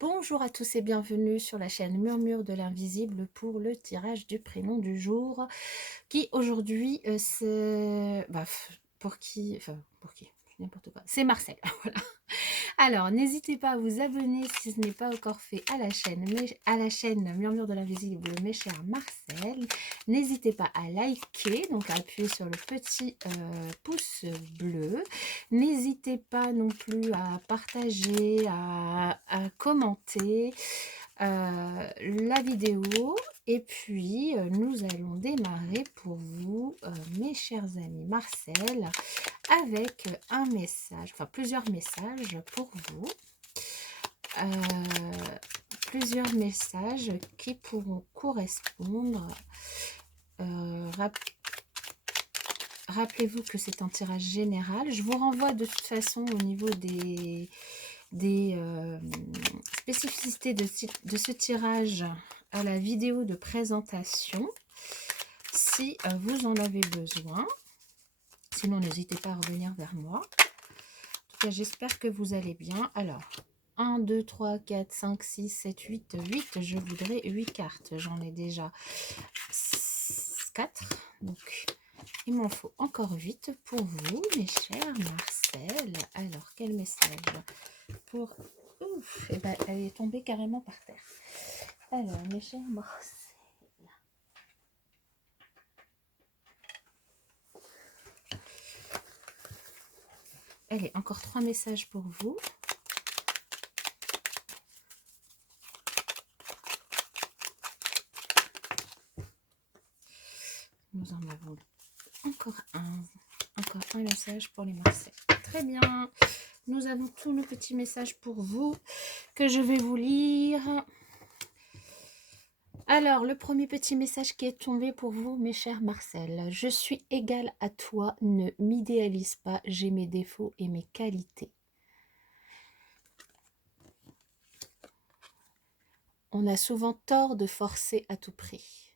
Bonjour à tous et bienvenue sur la chaîne Murmure de l'Invisible pour le tirage du prénom du jour qui aujourd'hui c'est... pour qui... Enfin, pour qui? N'importe quoi. C'est Marcel. Voilà. Alors, n'hésitez pas à vous abonner si ce n'est pas encore fait à la chaîne Murmure de l'Invisible, mes chers Marcel. N'hésitez pas à liker, donc à appuyer sur le petit pouce bleu. N'hésitez pas non plus à partager, à commenter la vidéo. Et puis, nous allons démarrer pour vous, mes chers amis Marcel, avec un message, enfin plusieurs messages pour vous. Plusieurs messages qui pourront correspondre. Rappelez-vous que c'est un tirage général. Je vous renvoie de toute façon au niveau des spécificités de ce tirage à la vidéo de présentation si vous en avez besoin. Sinon, n'hésitez pas à revenir vers moi. En tout cas, j'espère que vous allez bien. Alors, 1, 2, 3, 4, 5, 6, 7, 8, 8. Je voudrais 8 cartes. J'en ai déjà 4. Donc, il m'en faut encore 8 pour vous, mes chers Marcel. Alors, quel message pour... Ouf, et ben, elle est tombée carrément par terre. Alors, mes chers Marcel. Allez, encore 3 messages pour vous. Nous en avons encore un message pour les Marseillais. Très bien. Nous avons tous nos petits messages pour vous que je vais vous lire. Alors, le premier petit message qui est tombé pour vous, mes chers Marcel. Je suis égale à toi, ne m'idéalise pas, j'ai mes défauts et mes qualités. On a souvent tort de forcer à tout prix.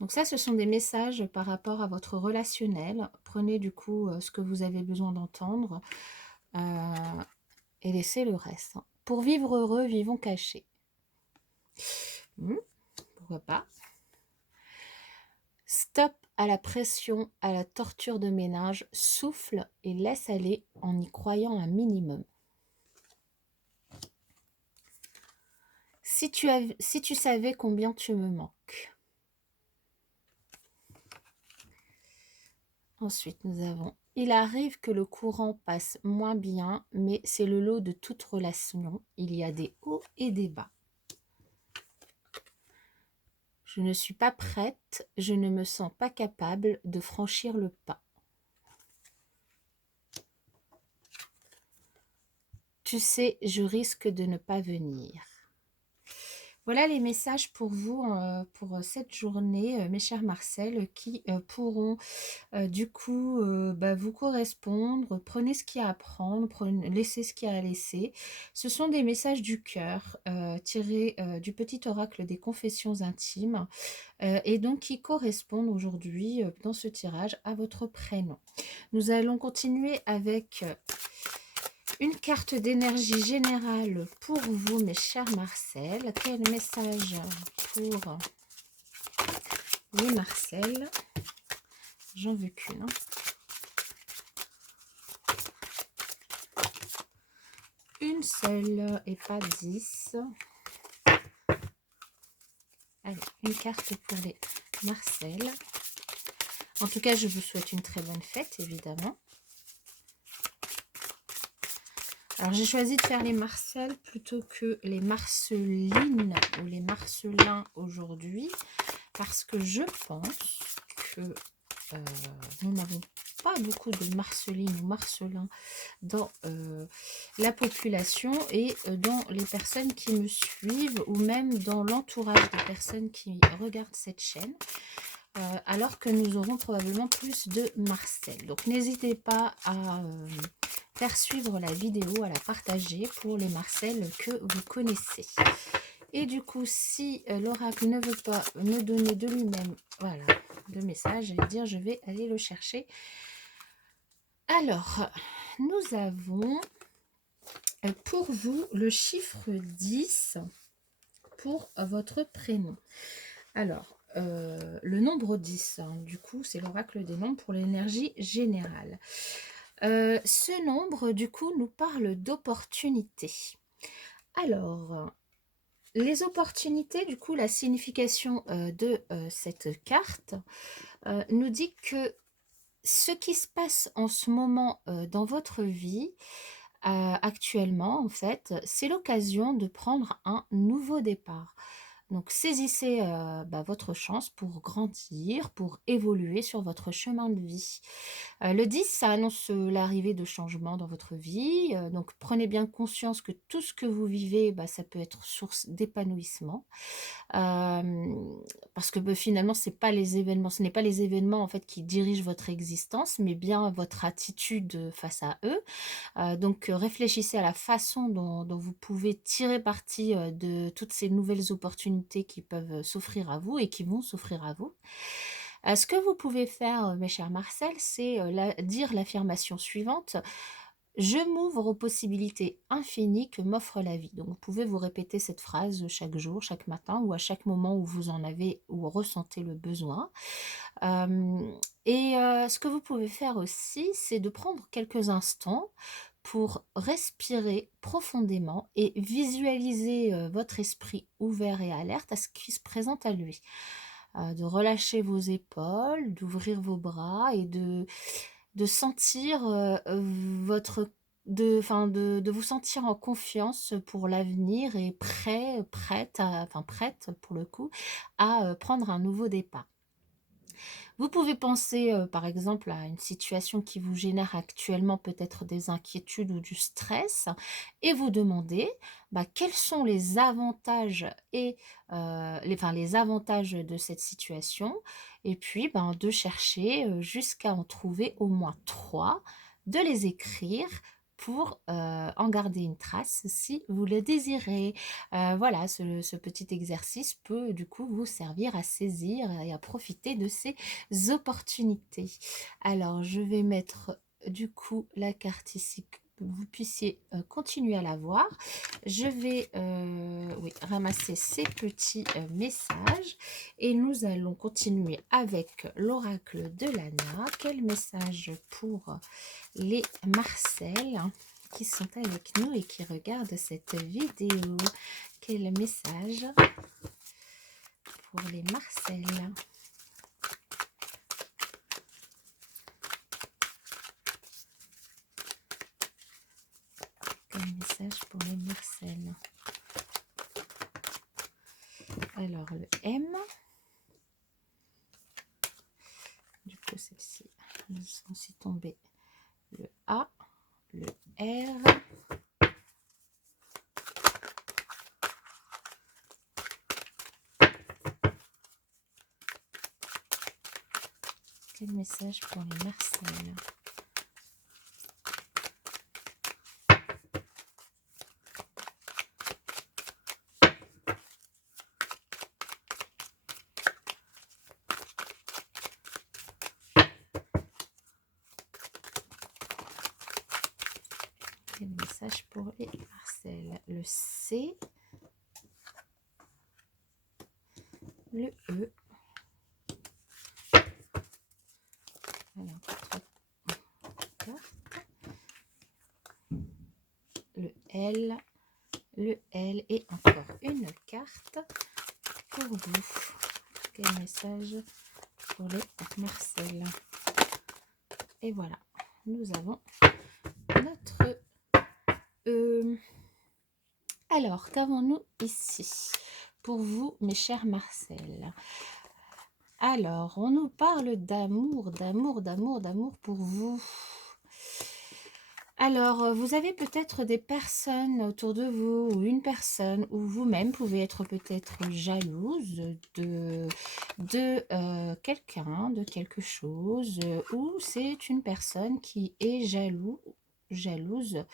Donc ça, ce sont des messages par rapport à votre relationnel. Prenez du coup ce que vous avez besoin d'entendre et laissez le reste. Pour vivre heureux, vivons cachés. Pourquoi pas? Stop à la pression, à la torture de ménage, souffle et laisse aller en y croyant un minimum. Si tu savais combien tu me manques. Ensuite, nous avons « Il arrive que le courant passe moins bien, mais c'est le lot de toute relation. Il y a des hauts et des bas. Je ne suis pas prête, je ne me sens pas capable de franchir le pas. Tu sais, je risque de ne pas venir. » Voilà les messages pour vous, pour cette journée, mes chers Marcel, qui pourront du coup vous correspondre. Prenez ce qu'il y a à prendre, laissez ce qu'il y a à laisser. Ce sont des messages du cœur tirés du petit oracle des confessions intimes et donc qui correspondent aujourd'hui dans ce tirage à votre prénom. Nous allons continuer avec une carte d'énergie générale pour vous, mes chers Marcel. Quel message pour les Marcel? J'en veux qu'une. Une seule et pas 10. Allez, une carte pour les Marcel. En tout cas, je vous souhaite une très bonne fête, évidemment. Alors, j'ai choisi de faire les Marcel plutôt que les Marcelines ou les Marcelins aujourd'hui, parce que je pense que nous n'avons pas beaucoup de Marcelines ou Marcelins dans la population et dans les personnes qui me suivent ou même dans l'entourage des personnes qui regardent cette chaîne. Alors que nous aurons probablement plus de Marcel. Donc n'hésitez pas à faire suivre la vidéo, à la partager pour les Marcel que vous connaissez. Et du coup, si l'oracle ne veut pas me donner de lui-même, voilà, le message, je vais aller le chercher. Alors, nous avons Pour vous, le chiffre 10 pour votre prénom. Alors, le nombre 10, hein, du coup, c'est l'oracle des nombres pour l'énergie générale. Ce nombre, du coup, nous parle d'opportunités. Alors, les opportunités, du coup, la signification de cette carte nous dit que ce qui se passe en ce moment dans votre vie, actuellement, en fait, c'est l'occasion de prendre un nouveau départ. Donc, saisissez votre chance pour grandir, pour évoluer sur votre chemin de vie. Le 10, ça annonce l'arrivée de changements dans votre vie. Donc, prenez bien conscience que tout ce que vous vivez, ça peut être source d'épanouissement. Parce que finalement, c'est pas les événements, ce n'est pas les événements en fait qui dirigent votre existence, mais bien votre attitude face à eux. Donc, réfléchissez à la façon dont vous pouvez tirer parti de toutes ces nouvelles opportunités qui peuvent s'offrir à vous et qui vont s'offrir à vous. Ce que vous pouvez faire, mes chers Marcel, c'est dire l'affirmation suivante. Je m'ouvre aux possibilités infinies que m'offre la vie. Donc, vous pouvez vous répéter cette phrase chaque jour, chaque matin ou à chaque moment où vous en avez ou ressentez le besoin. Ce que vous pouvez faire aussi, c'est de prendre quelques instants pour respirer profondément et visualiser votre esprit ouvert et alerte à ce qui se présente à lui. De relâcher vos épaules, d'ouvrir vos bras et de sentir votre de vous sentir en confiance pour l'avenir et prête pour le coup à prendre un nouveau départ. Vous pouvez penser, par exemple, à une situation qui vous génère actuellement peut-être des inquiétudes ou du stress et vous demander quels sont les avantages et les avantages de cette situation et puis de chercher jusqu'à en trouver au moins 3, de les écrire pour en garder une trace si vous le désirez. Voilà, ce petit exercice peut du coup vous servir à saisir et à profiter de ces opportunités. Alors, je vais mettre du coup la carte ici que vous puissiez continuer à la voir. Je vais ramasser ces petits messages et nous allons continuer avec l'oracle de Lana. Quel message pour les Marcel qui sont avec nous et qui regardent cette vidéo? Quel message pour les Marcel? Quel message pour les Marcel? Alors, le M. Du coup, celle-ci, nous sont aussi tombés le A, le R. Quel message pour les Marcel? Quel message pour les Marcel? Le C, le E. Alors, 3 cartes. Le L et encore une carte pour vous. Quel message pour les Marcel? Et voilà, nous avons notre alors, qu'avons-nous ici pour vous, mes chers Marcel? Alors, on nous parle d'amour pour vous. Alors, vous avez peut-être des personnes autour de vous ou une personne ou vous-même pouvez être peut-être jalouse de quelqu'un, de quelque chose ou c'est une personne qui est jaloux jalouse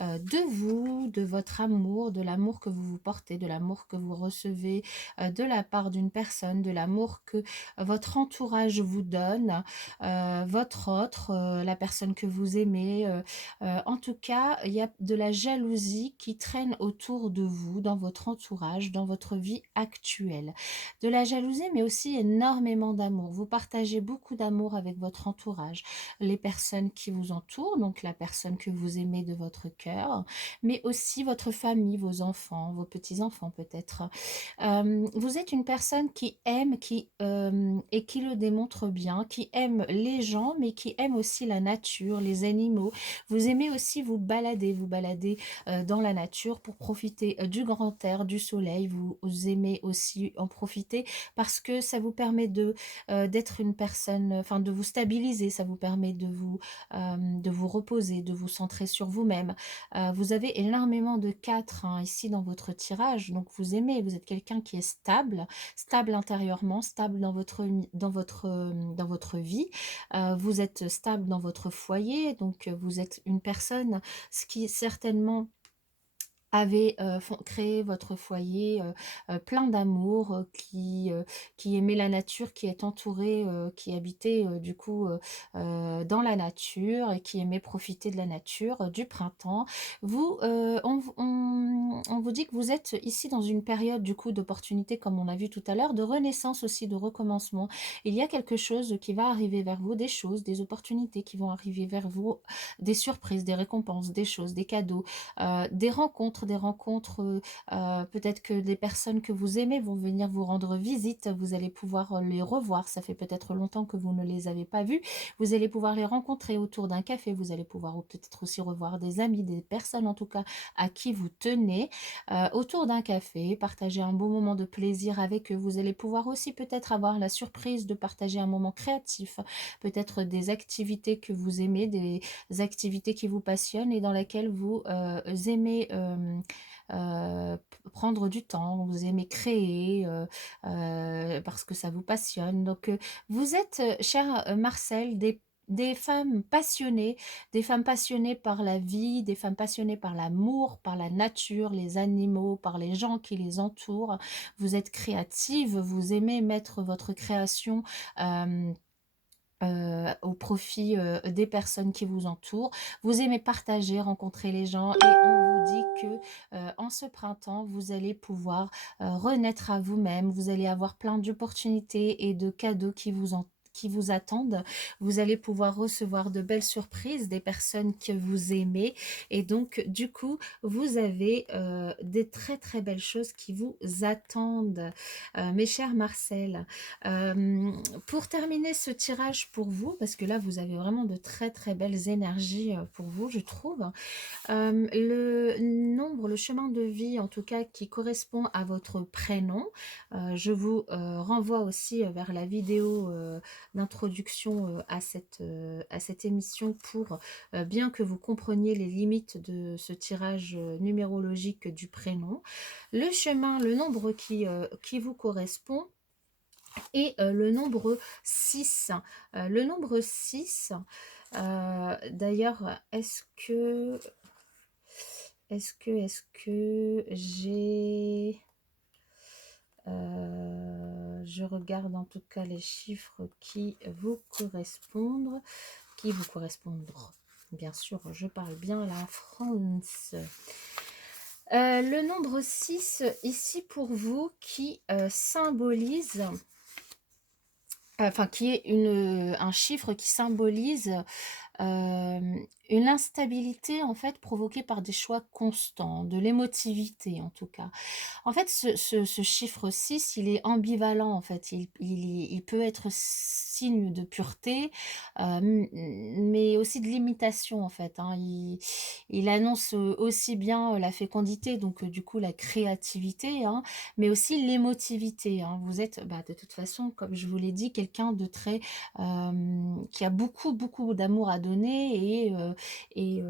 de vous, de votre amour, de l'amour que vous vous portez, de l'amour que vous recevez de la part d'une personne, de l'amour que votre entourage vous donne, votre autre, la personne que vous aimez. En tout cas, il y a de la jalousie qui traîne autour de vous, dans votre entourage, dans votre vie actuelle. De la jalousie, mais aussi énormément d'amour. Vous partagez beaucoup d'amour avec votre entourage, les personnes qui vous entourent, donc la personne que vous aimez de votre cœur, mais aussi votre famille, vos enfants, vos petits-enfants peut-être. Vous êtes une personne qui aime, et qui le démontre bien, qui aime les gens, mais qui aime aussi la nature, les animaux. Vous aimez aussi vous balader dans la nature pour profiter du grand air, du soleil. Vous aimez aussi en profiter parce que ça vous permet d'être une personne, enfin de vous stabiliser, ça vous permet de vous reposer, de vous centrer sur vous-même. Vous avez énormément de 4 hein, ici dans votre tirage, donc vous aimez, vous êtes quelqu'un qui est stable, stable intérieurement, stable dans votre vie. Vous êtes stable dans votre foyer, donc vous êtes une personne, ce qui certainement avez créé votre foyer plein d'amour, qui aimait la nature, qui est entouré, qui habitait du coup dans la nature et qui aimait profiter de la nature, du printemps. On vous dit que vous êtes ici dans une période du coup d'opportunité, comme on a vu tout à l'heure, de renaissance aussi, de recommencement. Il y a quelque chose qui va arriver vers vous, des choses, des opportunités qui vont arriver vers vous, des surprises, des récompenses, des choses, des cadeaux, des rencontres, peut-être que des personnes que vous aimez vont venir vous rendre visite, vous allez pouvoir les revoir, ça fait peut-être longtemps que vous ne les avez pas vus, vous allez pouvoir les rencontrer autour d'un café, vous allez pouvoir peut-être aussi revoir des amis, des personnes en tout cas à qui vous tenez, autour d'un café, partager un beau moment de plaisir avec eux, vous allez pouvoir aussi peut-être avoir la surprise de partager un moment créatif, peut-être des activités que vous aimez, des activités qui vous passionnent et dans lesquelles vous aimez prendre du temps, vous aimez créer parce que ça vous passionne. Donc, vous êtes, cher Marcel, des femmes passionnées par la vie, des femmes passionnées par l'amour, par la nature, les animaux, par les gens qui les entourent. Vous êtes créative, vous aimez mettre votre création au profit des personnes qui vous entourent. Vous aimez partager, rencontrer les gens et on vous dit que en ce printemps, vous allez pouvoir renaître à vous-même. Vous allez avoir plein d'opportunités et de cadeaux qui vous attendent. Vous allez pouvoir recevoir de belles surprises des personnes que vous aimez et donc du coup vous avez des très très belles choses qui vous attendent, mes chers Marcel. Euh, pour terminer ce tirage pour vous, parce que là vous avez vraiment de très très belles énergies pour vous, je trouve. Le nombre, le chemin de vie en tout cas qui correspond à votre prénom, je vous renvoie aussi vers la vidéo d'introduction à cette émission pour bien que vous compreniez les limites de ce tirage numérologique du prénom. Le chemin, le nombre qui vous correspond et le nombre 6. Le nombre 6, d'ailleurs, est-ce que j'ai... je regarde en tout cas les chiffres qui vous correspondent. Bien sûr, je parle bien la France. Le nombre 6, ici pour vous, qui symbolise... Enfin, qui est un chiffre qui symbolise une instabilité en fait provoquée par des choix constants, de l'émotivité en tout cas. En fait, ce chiffre 6, il est ambivalent en fait. Il peut être signe de pureté, mais aussi de limitation en fait. Hein. Il annonce aussi bien la fécondité, donc du coup la créativité, hein, mais aussi l'émotivité. Hein. Vous êtes, de toute façon, comme je vous l'ai dit, quelqu'un de très qui a beaucoup, beaucoup d'amour à donner et et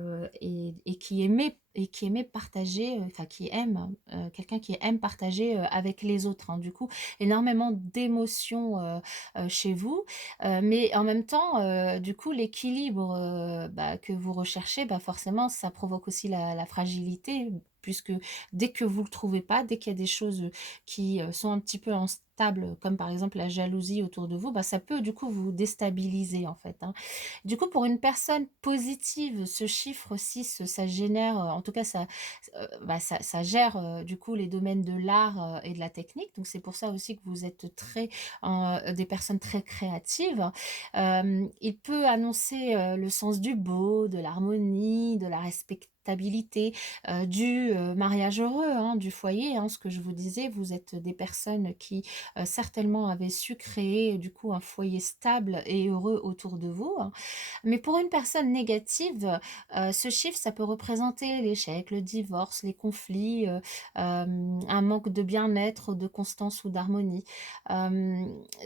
qui aimait partager, enfin qui aime, quelqu'un qui aime partager, avec les autres, hein. Du coup, énormément d'émotions, chez vous, mais en même temps, du coup, l'équilibre, que vous recherchez, bah, forcément, ça provoque aussi la fragilité, puisque dès que vous le trouvez pas, dès qu'il y a des choses, qui, sont un petit peu instables, comme par exemple la jalousie autour de vous, bah, ça peut du coup vous déstabiliser, en fait, hein. Du coup, pour une personne positive, ce chiffre 6, ça génère, en tout cas ça gère, du coup les domaines de l'art, et de la technique. Donc c'est pour ça aussi que vous êtes des personnes très créatives. Il peut annoncer, le sens du beau, de l'harmonie, de la respectabilité, du, mariage heureux, hein, du foyer, hein. Ce que je vous disais, vous êtes des personnes qui, certainement avaient su créer, du coup, un foyer stable et heureux autour de vous, hein. Mais pour une personne négative, ce chiffre, ça peut représenter l'échec, le divorce, les conflits, un manque de bien-être, de constance ou d'harmonie.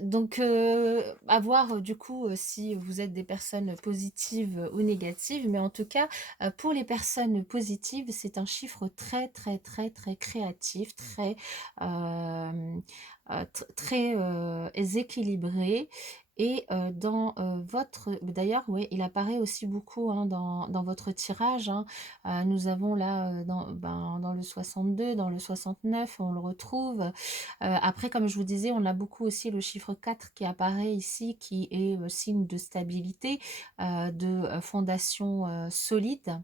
Donc à voir, du coup, si vous êtes des personnes positives, ou négatives, mais en tout cas, pour les personnes positives, c'est un chiffre très, très, très, très créatif, très, très, équilibré et dans, votre d'ailleurs, oui, il apparaît aussi beaucoup, hein, dans votre tirage, hein. Nous avons là, dans le 62, dans le 69, on le retrouve. Après, comme je vous disais, on a beaucoup aussi le chiffre 4 qui apparaît ici, qui est, signe de stabilité, de, fondation, solide.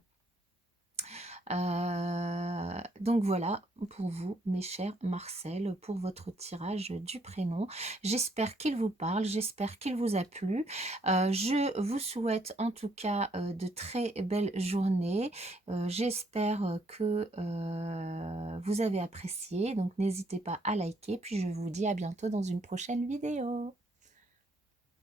Donc voilà pour vous, mes chers Marcel, pour votre tirage du prénom. J'espère qu'il vous parle, j'espère qu'il vous a plu. Je vous souhaite en tout cas, de très belles journées. J'espère, que, vous avez apprécié, donc n'hésitez pas à liker, puis je vous dis à bientôt dans une prochaine vidéo.